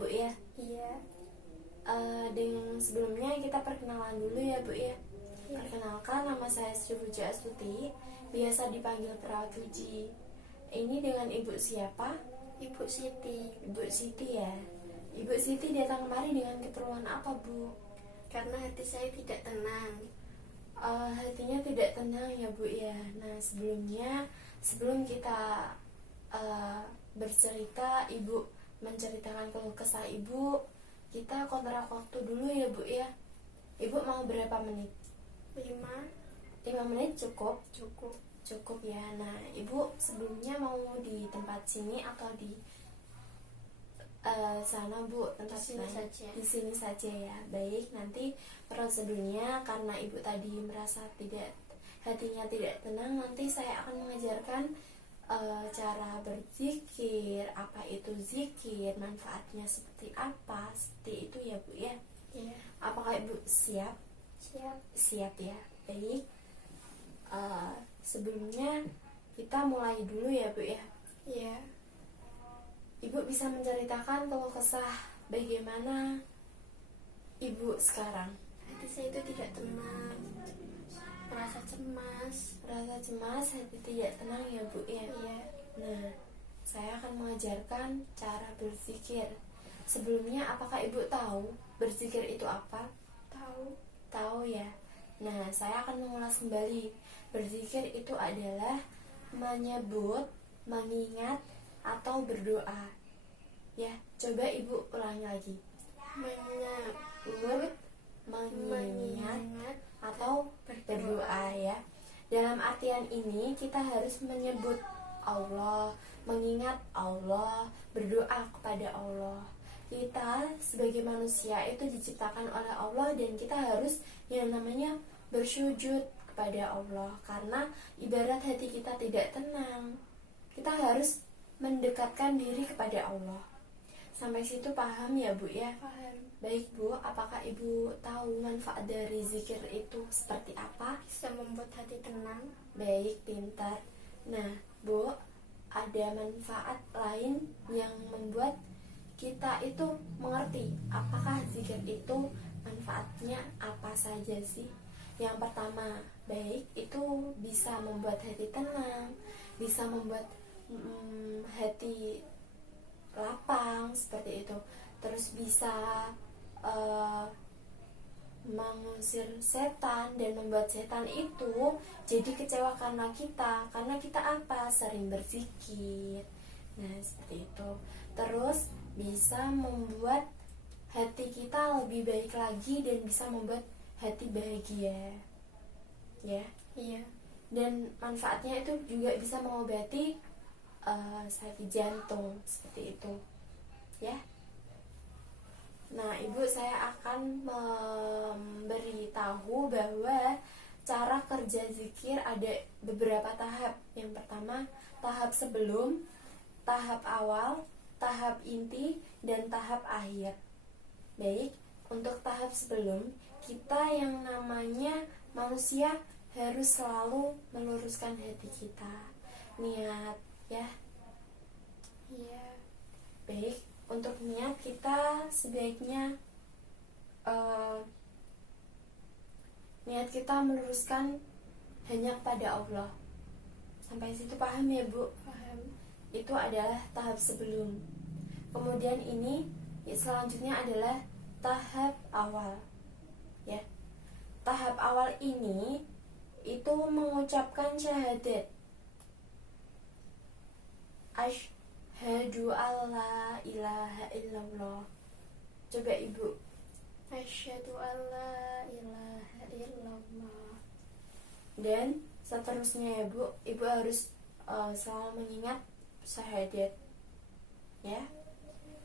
Bu ya. Iya. Dengan sebelumnya kita perkenalan dulu ya Bu ya. Iya. Perkenalkan, nama saya Sri Puja Astuti, biasa dipanggil Perawat Uji. Ini dengan Ibu siapa? Ibu Siti. Ibu Siti ya. Ibu Siti datang kemari dengan keperluan apa Bu? Karena hati saya tidak tenang. Hatinya tidak tenang ya Bu ya. Nah sebelum kita bercerita, Ibu menceritakan keluh kesah Ibu, kita kontrak waktu dulu ya Bu ya. Ibu mau berapa menit? 5 menit cukup? Cukup ya. Nah Ibu sebelumnya mau di tempat sini atau di sana Bu? Tempat Di sini lain? saja. Di sini saja ya. Baik, nanti prosedurnya karena Ibu tadi merasa hatinya tidak tenang, nanti saya akan mengajarkan cara berzikir, apa itu zikir, manfaatnya seperti apa, seperti itu ya Bu ya. Iya. Apakah Ibu siap? Siap. Ya. Baik. Sebelumnya kita mulai dulu ya Bu ya. Iya. Ibu bisa menceritakan keluh kesah bagaimana Ibu sekarang? Hati saya itu tidak tenang. Merasa cemas. Rasa cemas, hati tidak tenang ya Bu ya. Iya. Nah, saya akan mengajarkan cara berzikir. Sebelumnya apakah Ibu tahu berzikir itu apa? Tahu ya. Nah, saya akan mengulas kembali. Berzikir itu adalah menyebut, mengingat, atau berdoa. Ya, coba Ibu ulangi lagi. Menyebut, Mengingat, atau berdoa ya. Dalam artian ini kita harus menyebut Allah, mengingat Allah, berdoa kepada Allah. Kita sebagai manusia itu diciptakan oleh Allah dan kita harus yang namanya bersujud kepada Allah. Karena ibarat hati kita tidak tenang, kita harus mendekatkan diri kepada Allah. Sampai situ paham ya Bu ya? Paham. Baik Bu, apakah Ibu tahu manfaat dari zikir itu seperti apa? Bisa membuat hati tenang. Baik, pintar. Nah Bu, ada manfaat lain yang membuat kita itu mengerti apakah zikir itu manfaatnya apa saja sih. Yang pertama, baik itu bisa membuat hati tenang, bisa membuat hati lapang seperti itu. Terus bisa mengusir setan dan membuat setan itu jadi kecewa karena kita apa? Sering berzikir. Nah seperti itu. Terus bisa membuat hati kita lebih baik lagi dan bisa membuat hati bahagia ya. Iya. Dan manfaatnya itu juga bisa mengobati sakit jantung seperti itu ya. Nah Ibu, saya akan memberitahu bahwa cara kerja zikir ada beberapa tahap. Yang pertama, tahap sebelum, tahap awal, tahap inti, dan tahap akhir. Baik, untuk tahap sebelum, kita yang namanya manusia harus selalu meluruskan hati kita, niat ya. Iya. Baik, untuk niat kita sebaiknya niat kita meluruskan hanya kepada Allah. Sampai situ paham ya Bu? Paham. Itu adalah tahap sebelum. Kemudian ini selanjutnya adalah tahap awal ya. Tahap awal ini itu mengucapkan syahadat, asyhadu alla ilaha illallah. Coba Ibu. Asyhadu alla ilaha illallah. Dan seterusnya ya Bu, Ibu harus selalu mengingat syahadat ya.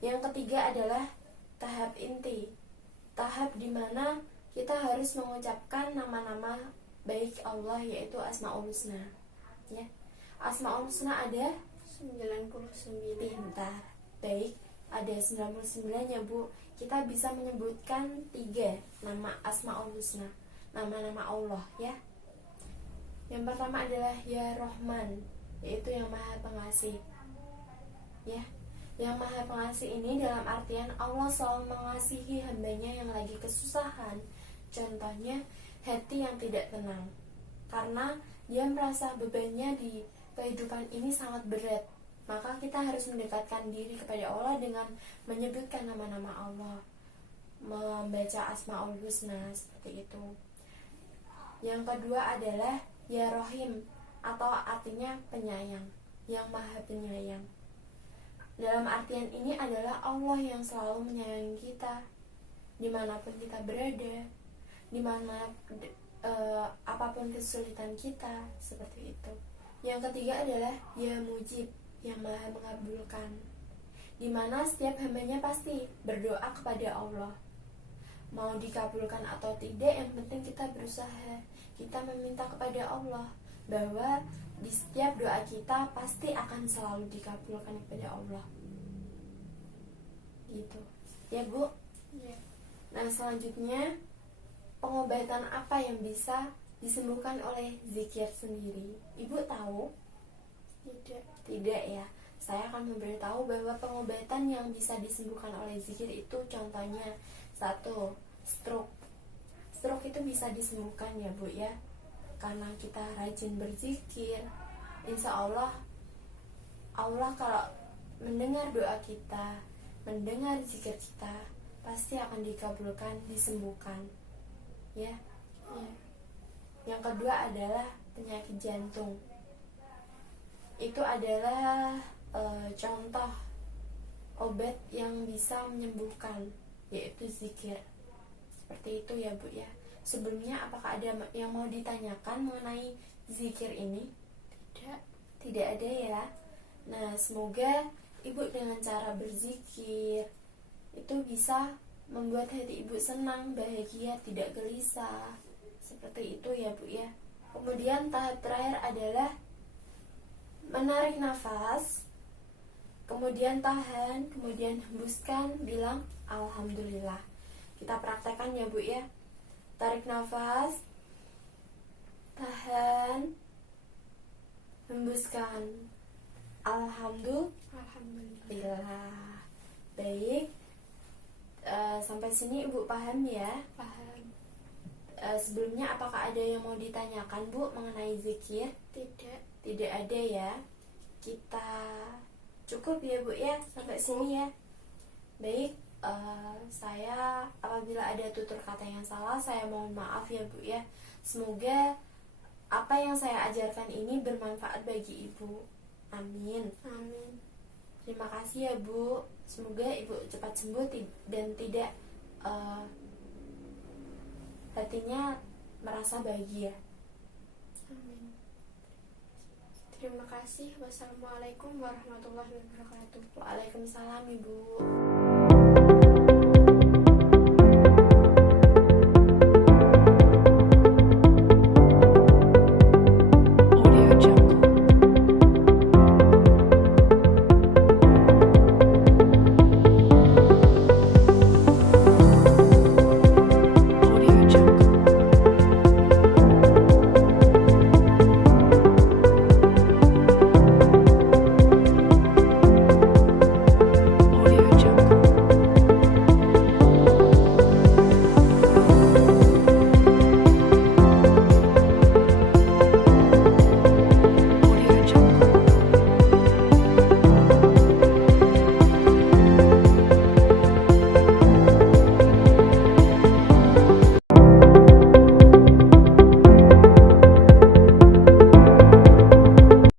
Yang ketiga adalah tahap inti, tahap dimana kita harus mengucapkan nama-nama baik Allah, yaitu Asmaul Husna ya. Asmaul Husna ada 99. pintar. Baik, ada 99 ya Bu. Kita bisa menyebutkan 3 nama Asmaul Husna, nama-nama Allah ya. Yang pertama adalah Ya Rahman, yaitu yang Maha Pengasih ya. Yang Maha Pengasih ini dalam artian Allah selalu mengasihi hambanya yang lagi kesusahan. Contohnya hati yang tidak tenang, karena dia merasa bebannya di kehidupan ini sangat berat. Maka kita harus mendekatkan diri kepada Allah dengan menyebutkan nama-nama Allah, membaca Asmaul Husna, seperti itu. Yang kedua adalah Ya Rohim, atau artinya penyayang, yang Maha Penyayang. Dalam artian ini adalah Allah yang selalu menyayangi kita dimanapun kita berada, dimana apapun kesulitan kita, seperti itu. Yang ketiga adalah Ya Mujib, yang Maha Mengabulkan, dimana setiap hambanya pasti berdoa kepada Allah, mau dikabulkan atau tidak, yang penting kita berusaha, kita meminta kepada Allah bahwa di setiap doa kita pasti akan selalu dikabulkan kepada Allah, gitu ya Bu Ya. Nah, selanjutnya, pengobatan apa yang bisa disembuhkan oleh zikir sendiri? Ibu tahu? Tidak ya. Saya akan memberitahu bahwa pengobatan yang bisa disembuhkan oleh zikir itu contohnya, 1. Stroke. Stroke itu bisa disembuhkan ya Bu ya, karena kita rajin berzikir. Insya Allah kalau mendengar doa kita, mendengar zikir kita, pasti akan dikabulkan, disembuhkan ya. Yang kedua adalah penyakit jantung. Itu adalah contoh obat yang bisa menyembuhkan, yaitu zikir. Seperti itu ya Bu ya. Sebelumnya apakah ada yang mau ditanyakan mengenai zikir ini? Tidak ada ya. Nah, semoga Ibu dengan cara berzikir itu bisa membuat hati Ibu senang, bahagia, tidak gelisah. Seperti itu ya Bu ya. Kemudian tahap terakhir adalah menarik nafas, kemudian tahan, kemudian hembuskan, bilang Alhamdulillah. Kita praktekkan ya Bu ya. Tarik nafas, tahan, hembuskan, Alhamdulillah. Baik, sampai sini Ibu paham ya? Paham. Sebelumnya apakah ada yang mau ditanyakan Bu mengenai zikir? Tidak ada ya. Kita cukup ya Bu ya, sampai sini ya. Baik, saya apabila ada tutur kata yang salah, saya mohon maaf ya Bu ya. Semoga apa yang saya ajarkan ini bermanfaat bagi Ibu. Amin. Terima kasih ya Bu. Semoga Ibu cepat sembuh dan tidak hatinya merasa bahagia. Amin. Terima kasih. Wassalamualaikum warahmatullahi wabarakatuh. Waalaikumsalam Ibu.